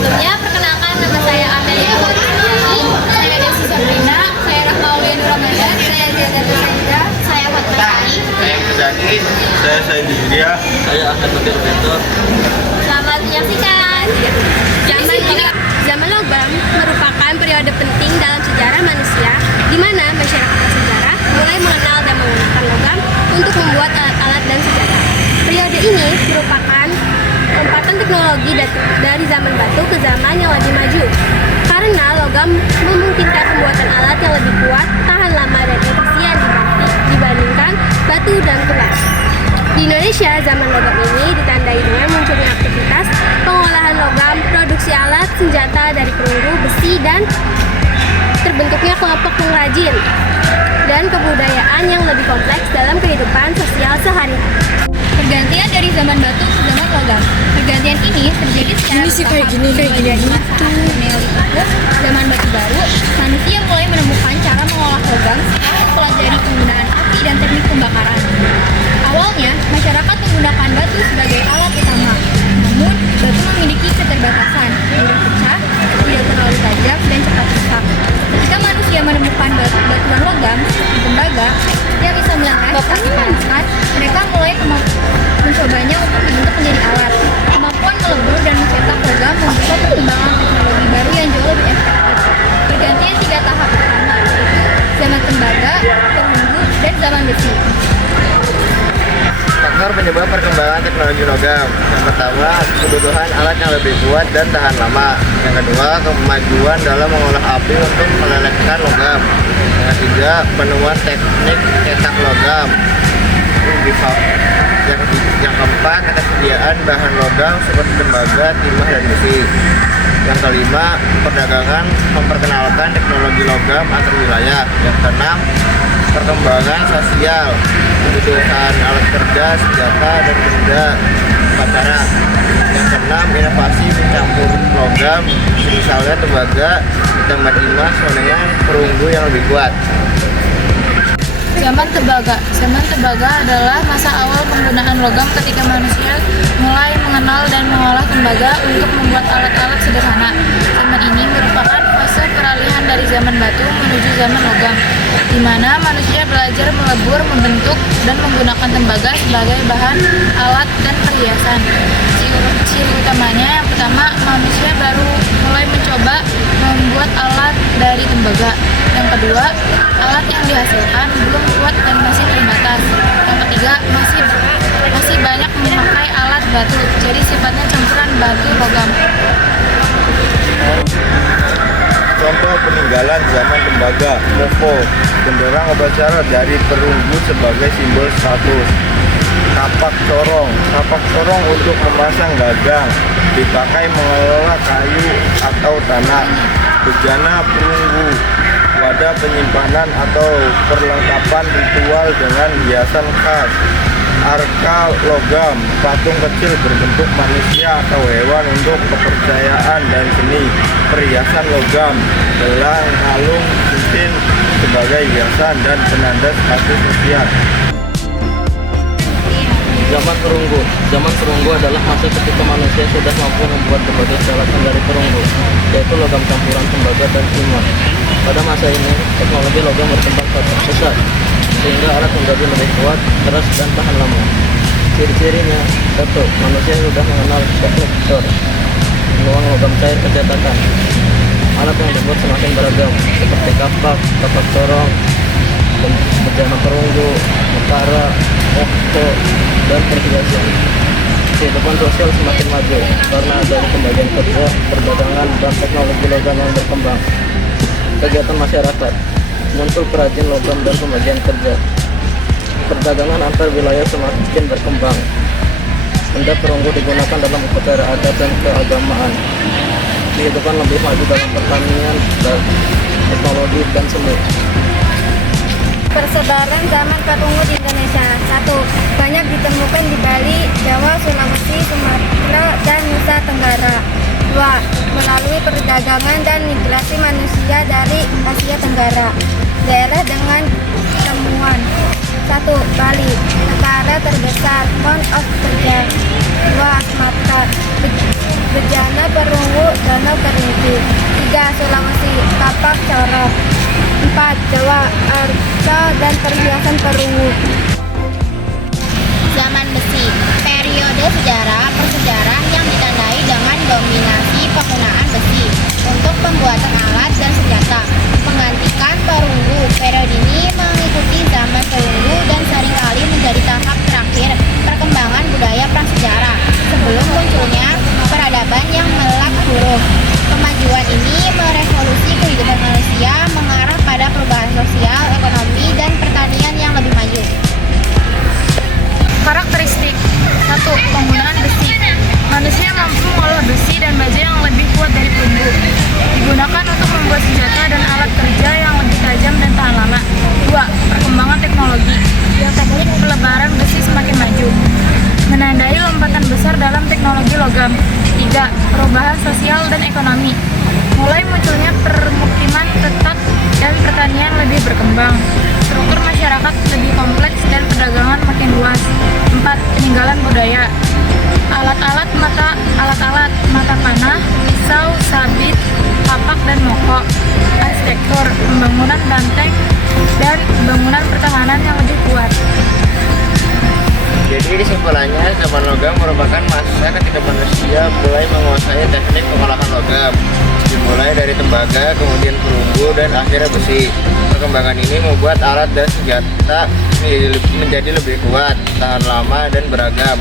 Sebelumnya, perkenalkan nama saya Amelia Putri, saya Desi Sabrina, saya Rahma Aulian Ramadan, saya Zazat Saida, saya Fatma Sari. Saya Zaki, saya Said Indria, saya Ahmad Fatir Bentor. Selamat menyaksikan. Zaman logam merupakan periode penting dalam sejarah manusia, di mana masyarakat prasejarah mulai mengenal dan menggunakan logam untuk membuat alat-alat dan senjata. Periode ini merupakan lompatan teknologi dari zaman batu ke zaman yang lebih maju, karena logam memungkinkan pembuatan alat yang lebih kuat, tahan lama dan efisien dibandingkan batu dan tulang. Di Indonesia, zaman logam ini ditandai dengan munculnya aktivitas pengolahan logam, produksi alat, senjata dari perunggu, besi, dan terbentuknya kelompok pengrajin dan kebudayaan yang lebih kompleks dalam kehidupan sosial sehari-hari. Pergantian dari zaman batu ke zaman logam. Pergantian ini terjadi secara dari masa Neolitik, zaman batu baru, manusia mulai menemukan cara mengolah logam setelah mempelajari penggunaan api dan teknik pembakaran. Awalnya, masyarakat menggunakan batu sebagai alat utama. Namun, batu memiliki keterbatasan, mudah pecah, tidak terlalu tajam, dan cepat rusak. Ketika manusia menemukan batuan logam seperti tembaga yang bisa meleleh saat dipanaskan, mereka mulai mencobanya untuk dibentuk menjadi alat. Kemampuan melebur dan mencetak logam membuka perkembangan teknologi baru yang jauh lebih efektif. Pergantian 3 tahap pertama yaitu zaman tembaga, perunggu, dan zaman besi. Faktor penyebab perkembangan teknologi logam. Yang pertama, kebutuhan alat yang lebih kuat dan tahan lama. Yang kedua, kemajuan dalam mengolah api untuk melelehkan logam. Yang ketiga, penemuan teknik cetak logam. Yang keempat, ketersediaan bahan logam seperti tembaga, timah, dan besi. Yang kelima, perdagangan memperkenalkan teknologi logam antar wilayah. Yang keenam, perkembangan sosial, kebutuhan alat kerja, senjata, dan benda upacara. Yang keenam, inovasi mencampur logam, misalnya tembaga ditambah timah dengan perunggu yang lebih kuat. Zaman tembaga. Zaman tembaga adalah masa awal penggunaan logam ketika manusia mulai mengenal dan mengolah tembaga untuk membuat alat-alat sederhana. Zaman ini merupakan fase peralihan dari zaman batu menuju zaman logam, di mana manusia belajar melebur, membentuk, dan menggunakan tembaga sebagai bahan alat dan perhiasan. Ciri utamanya yang pertama, manusia baru mulai mencoba membuat alat dari tembaga. Yang kedua, alat yang dihasilkan belum kuat dan masih terbatas. Yang ketiga, masih banyak memakai alat batu, jadi sifatnya campuran batu logam. Contoh peninggalan zaman tembaga, mofo, benderang upacara dari perunggu sebagai simbol status. Kapak corong untuk memasang gagang, dipakai mengelola kayu atau tanah. Bejana perunggu, wadah penyimpanan atau perlengkapan ritual dengan hiasan khas. Arka logam, patung kecil berbentuk manusia atau hewan untuk kepercayaan dan seni. Perhiasan logam, gelang, kalung, cincin sebagai hiasan dan penanda status sosial. Zaman perunggu. Zaman perunggu adalah masa ketika manusia sudah mampu membuat berbagai peralatan dari perunggu, yaitu logam campuran tembaga dan timah. Pada masa ini, teknologi logam berkembang sangat pesat, sehingga alat menjadi lebih kuat, keras, dan tahan lama. Ciri-cirinya: 1. Manusia sudah mengenal teknik cor, menuang logam cair ke cetakan. Alat yang dibuat semakin beragam, seperti kapak corong, bejana perunggu, mekara, mokto, dan perhiasan. Kehidupan sosial semakin maju karena adanya pembagian kerja, perdagangan, dan teknologi logam yang berkembang. Kegiatan masyarakat, muncul perajin logam dan pembagian kerja. Perdagangan antar wilayah semakin berkembang. Benda perunggu digunakan dalam upacara adat dan keagamaan. Kehidupan lebih maju dalam pertanian, teknologi, dan seni. Persebaran zaman perunggu di Indonesia. 1. Banyak ditemukan di Bali, Jawa, Sulawesi, Sumatera, dan Nusa Tenggara. 2. Melalui perdagangan dan migrasi manusia dari Asia Tenggara. Daerah dengan temuan. 1. Bali, negara terbesar, Mount of Kerja. 2. Sumatera, bejana perunggu Danau Perunggu. 3. Sulawesi, tapak corong. 4. Jawa, arca dan perhiasan perunggu. Zaman besi, periode sejarah persejarah yang ditandai dengan dominasi penggunaan besi untuk pembuatan alat dan senjata. Menggantikan perunggu, periode ini mengikuti zaman perunggu dan seringkali menjadi tahap terakhir perkembangan budaya prasejarah sebelum munculnya peradaban yang melak huruf. Kemajuan ini merevolusi kehidupan manusia mengarah pada perubahan sosial, ekonomi, dan pertanian yang lebih maju. Karakteristik 1. Penggunaan besi. Manusia mampu mengolah besi dan baja yang lebih kuat dari perunggu. Digunakan untuk membuat senjata dan alat kerja yang lebih tajam dan tahan lama. 2. Perkembangan teknologi. Teknik pelebaran besi semakin maju, menandai lompatan besar dalam teknologi logam. 3. Perubahan sosial dan ekonomi. Mulai munculnya permukiman tetap dan pertanian lebih berkembang. Struktur masyarakat lebih kompleks dan perdagangan makin luas. 4. Peninggalan budaya. Alat-alat mata panah, pisau, sabit, kapak dan moko. Arsitektur, pembangunan benteng dan bangunan pertahanan yang lebih kuat. Jadi kesimpulannya, zaman logam merupakan masa ketika manusia mulai menguasai teknik pengolahan logam, dimulai dari tembaga, kemudian perunggu, dan akhirnya besi. Perkembangan ini membuat alat dan senjata menjadi lebih kuat, tahan lama, dan beragam.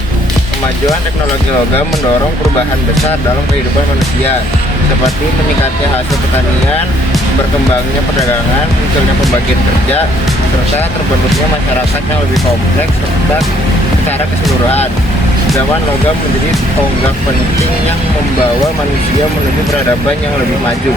Kemajuan teknologi logam mendorong perubahan besar dalam kehidupan manusia, seperti meningkatnya hasil pertanian, berkembangnya perdagangan, munculnya pembagian kerja, serta terbentuknya masyarakat yang lebih kompleks serta secara keseluruhan. Zaman logam menjadi tonggak penting yang membawa manusia menuju peradaban yang lebih maju.